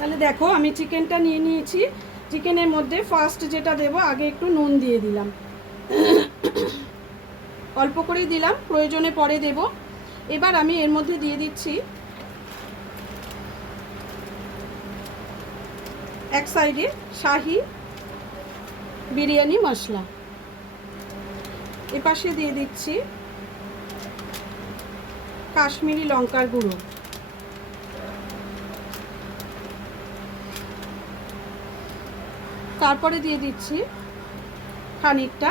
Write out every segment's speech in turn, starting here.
তাহলে দেখো আমি চিকেনটা নিয়ে নিয়েছি। চিকেনের মধ্যে ফার্স্ট যেটা দেব, আগে একটু নুন দিয়ে দিলাম, অল্প করেই দিলাম, প্রয়োজনে পরে দেব। এবার আমি এর মধ্যে দিয়ে দিচ্ছি এক সাইডে শাহি বিরিয়ানি মশলা, এপাশে দিয়ে দিচ্ছি কাশ্মীরি লঙ্কার গুঁড়ো, তারপরে দিয়ে দিচ্ছি খানিকটা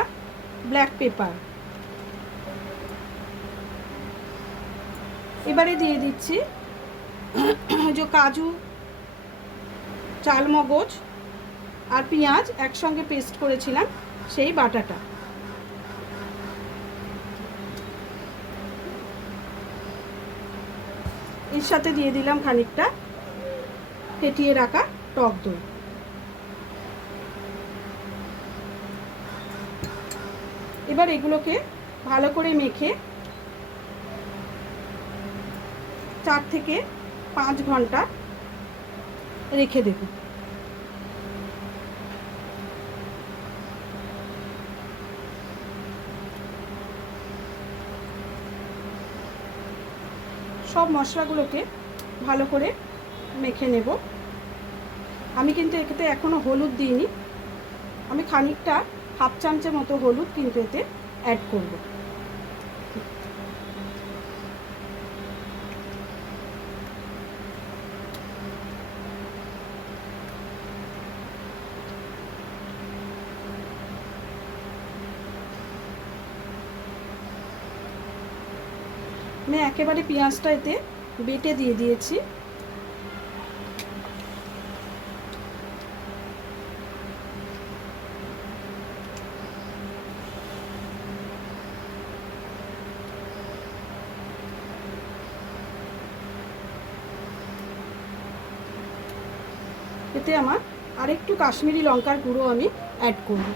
ব্ল্যাক পেপার। এবারে দিয়ে দিচ্ছি যে কাজু, চালমগজ আর পেঁয়াজ একসঙ্গে পেস্ট করেছিলাম সেই বাটাটা। এর সাথে দিয়ে দিলাম খানিকটা ফেটিয়ে রাখা টক দই। এবার এগুলোকে ভালো করে মেখে 4 থেকে 5 ঘন্টা রেখে দেব। সব মশলাগুলোকে ভালো করে মেখে নেব। আমি কিন্তু এতে এখনো হলুদ দিইনি, আমি খানিকটা হাফ চামচের মতো হলুদ কিন্তু এতে অ্যাড করব। আমি একেবারে পেঁয়াজটা এতে বেটে দিয়ে দিয়েছি। এতে আমার আরেকটু কাশ্মীরি লঙ্কার গুঁড়ো আমি অ্যাড করব।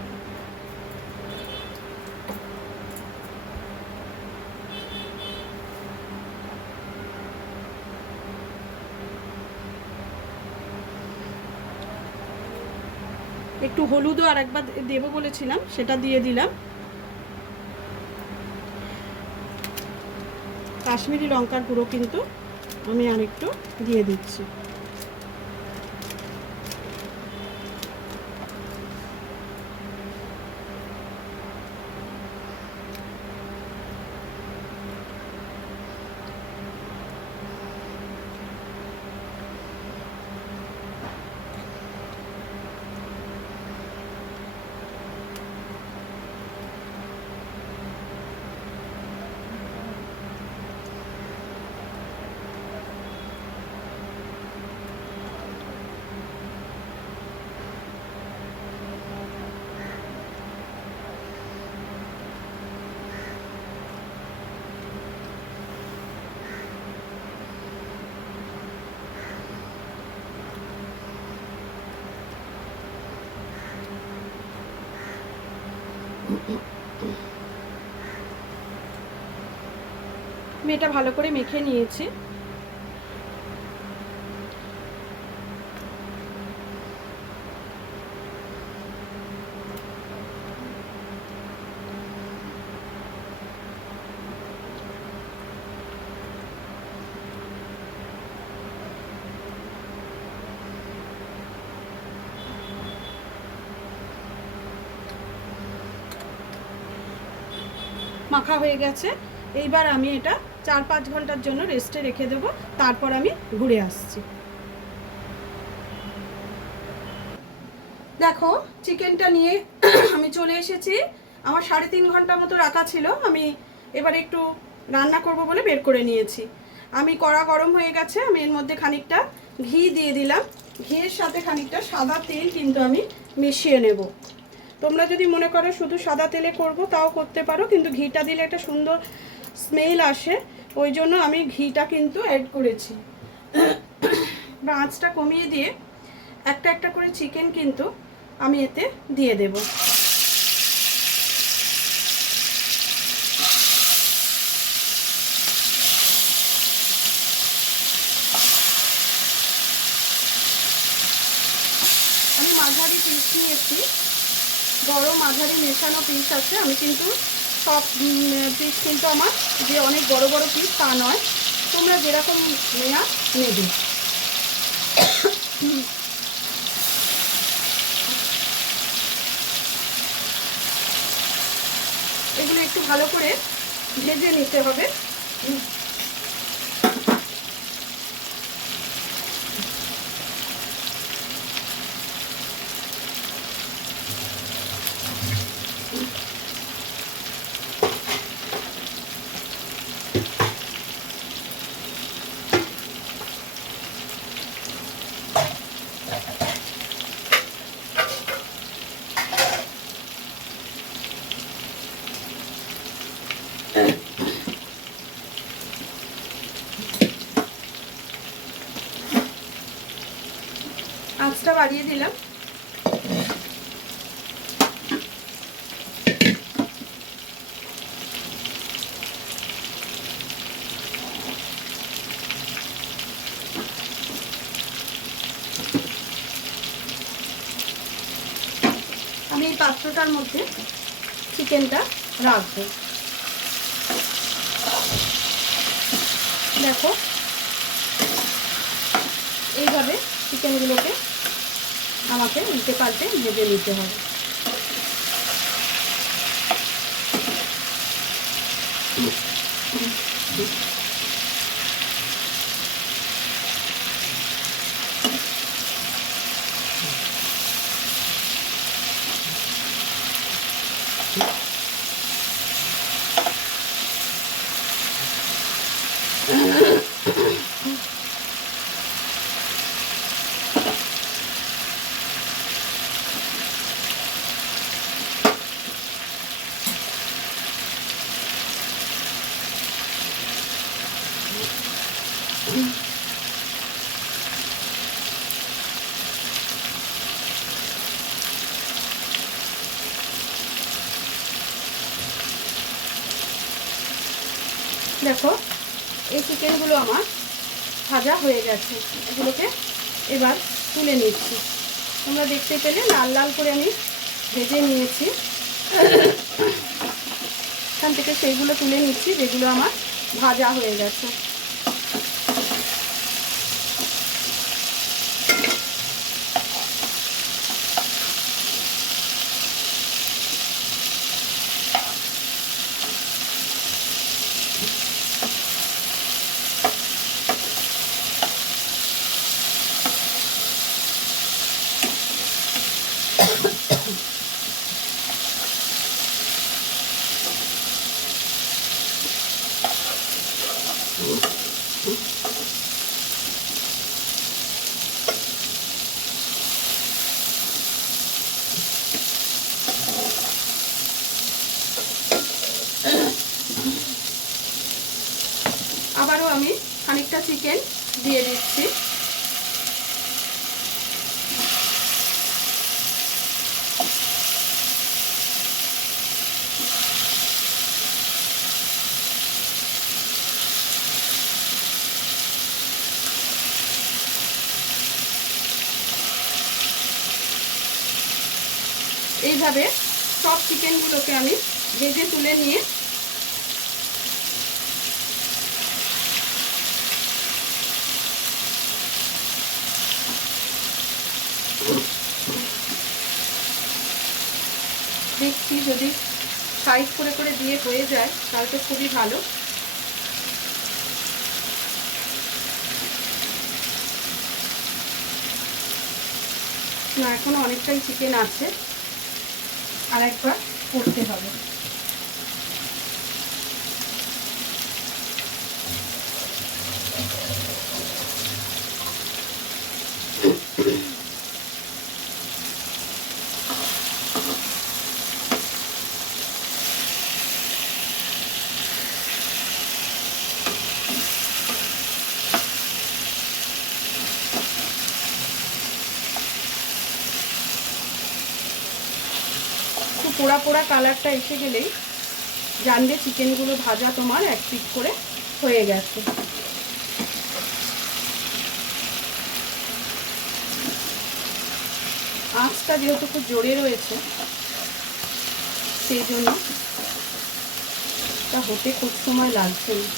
একটু হলুদও আর একবার দেবো বলেছিলাম, সেটা দিয়ে দিলাম। কাশ্মীরি লঙ্কার গুঁড়ো কিন্তু আমি আরেকটু দিয়ে দিচ্ছি। আমি এটা ভালো করে মেখে নিয়েছি। মাখা হয়ে গেছে। এইবার আমি এটা 4-5 ঘন্টার জন্য রেস্টে রেখে দেবো, তারপর আমি ঘুরে আসছি। দেখো চিকেনটা নিয়ে আমি চলে এসেছি। আমার 3.5 ঘন্টা মতো রাখা ছিল। আমি এবার একটু রান্না করব বলে বের করে নিয়েছি। আমি কড়া গরম হয়ে গেছে, আমি এর মধ্যে খানিকটা ঘি দিয়ে দিলাম। ঘিয়ের সাথে খানিকটা সাদা তেল কিন্তু আমি মিশিয়ে নেব। তোমরা যদি মনে করো শুধু সাদা তেলে করব তাও করতে পারো, কিন্তু ঘিটা দিলে একটা সুন্দর স্মেল আসে, ওই জন্য আমি ঘিটা কিন্তু অ্যাড করেছি। আঁচটা কমিয়ে দিয়ে একটা একটা করে চিকেন কিন্তু আমি এতে দিয়ে দেব। মাঝারি পিস নিয়েছি, বড় মাঝারি মেশানো পিস আছে। আমি কিন্তু সব পিস কিন্তু আমার যে অনেক বড় বড় পিস তা নয়, তোমরা যেরকম নেয়া নেবে। এগুলো একটু ভালো করে ভেজে নিতে হবে। আঁচটা বাড়িয়ে দিলাম। আমি এই পাত্রটার মধ্যে চিকেনটা রাখবো। দেখো এইভাবে চিকেনগুলোকে আমাকে উল্টে পাল্টে ভেজে নিতে হবে। দেখো এই চিকেনগুলো আমার ভাজা হয়ে গেছে, এগুলোকে এবার তুলে নিচ্ছি। তোমরা দেখতে পেলে লাল লাল করে আমি ভেজে নিয়েছি। এখান থেকে সেইগুলো তুলে নিচ্ছি যেগুলো আমার ভাজা হয়ে গেছে। আবারও আমি খানিকটা চিকেন দিয়ে দিচ্ছি। এইভাবে সব চিকেনগুলোকে আমি ভেজে তুলে নিয়ে দেখছি যদি সাইজ করে করে দিয়ে হয়ে যায় তাহলে তো খুবই ভালো। না, এখনো অনেকটাই চিকেন আছে, আর একবার করতে হবে। পোড়া পোড়া কালারটা এসে গেলেই জানবে চিকেনগুলো ভাজা তোমার এক পিট করে হয়ে গেছে। আঁচটা যেহেতু খুব জোরে রয়েছে সেই জন্য তা হতে খুব সময় লাগছে না।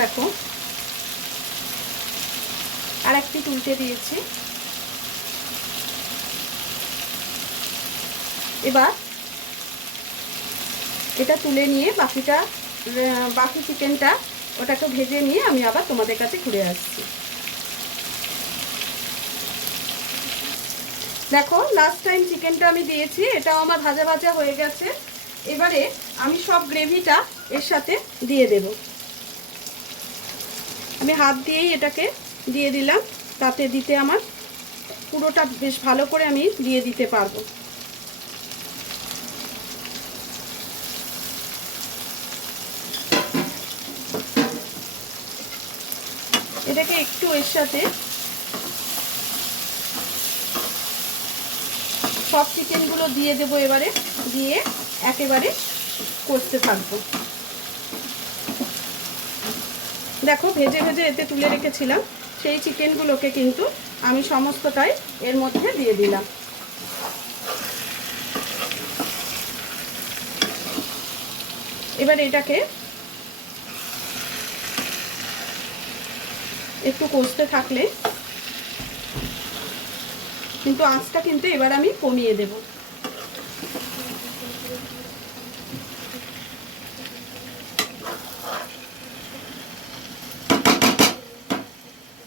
দেখো আর একটি উল্টে দিয়েছি। এবার এটা তুলে নিয়ে বাকি চিকেনটা ওটাকে ভেজে নিয়ে আমি আবার তোমাদের কাছে ঘুরে আসছি। দেখো লাস্ট টাইম চিকেনটা আমি দিয়েছি, এটাও আমার ভাজা ভাজা হয়ে গেছে। এবারে আমি সব গ্রেভিটা এর সাথে দিয়ে দেব। আমি হাত দিয়েই এটাকে দিয়ে দিলাম, তাতে দিতে আমার পুরোটা বেশ ভালো করে আমি দিয়ে দিতে পারবো। এটাকে একটু এর সাথে সব চিকেনগুলো দিয়ে দেবো, এবারে দিয়ে একেবারে কষতে থাকবো। দেখো ভেজে ভেজে এতে তুলে রেখেছিলাম সেই চিকেনগুলোকে কিন্তু আমি সমস্তটাই এর মধ্যে দিয়ে দিলাম। এবার এটাকে একটু কষতে থাকলে কিন্তু আঁচটা কিন্তু এবার আমি কমিয়ে দেব।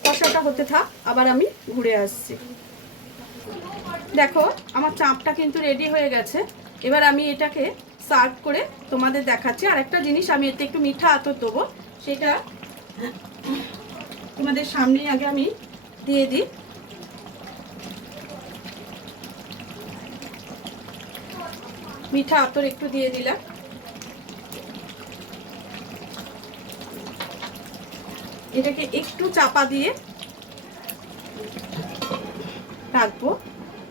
কষাটা হতে থাক, আবার আমি ঘুরে আসছি। দেখো আমার চাপটা কিন্তু রেডি হয়ে গেছে। এবার আমি এটাকে সার্ভ করে তোমাদের দেখাচ্ছি। আর একটা জিনিস, আমি এতে একটু মিঠা আতর দেবো, সেটা তোমাদের সামনে আগে আমি দিয়ে দিই। মিঠা আতর একটু দিয়ে দিলাম। এটাকে একটু চাপা দিয়ে রাখবো,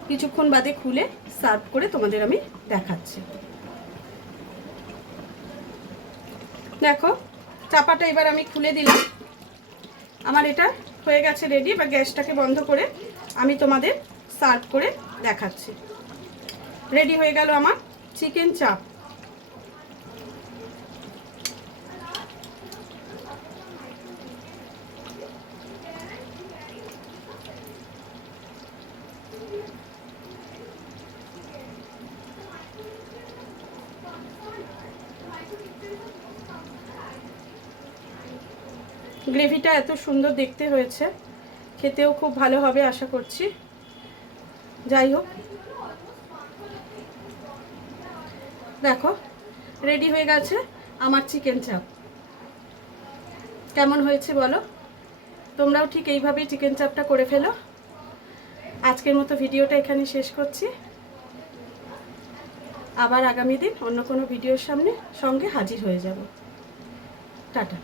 কিছুক্ষণ বাদে খুলে সার্ভ করে তোমাদের আমি দেখাচ্ছি। দেখো চাপাটা এবার আমি খুলে দিলাম, আমার এটা হয়ে গেছে রেডি। এবার গ্যাসটাকে বন্ধ করে আমি তোমাদের সার্ভ করে দেখাচ্ছি। রেডি হয়ে গেল আমার চিকেন চাপ। গ্রেভিটা এত সুন্দর দেখতে হয়েছে, খেতেও খুব ভালো হবে আশা করছি। যাই হোক, দেখো রেডি হয়ে গেছে আমার চিকেন চাপ। কেমন হয়েছে বলো? তোমরাও ঠিক এইভাবেই চিকেন চাপটা করে ফেলো। আজকের মতো ভিডিওটা এখানে শেষ করছি। আবার আগামী দিন অন্য কোনো ভিডিওর সঙ্গে হাজির হয়ে যাব। টাটা।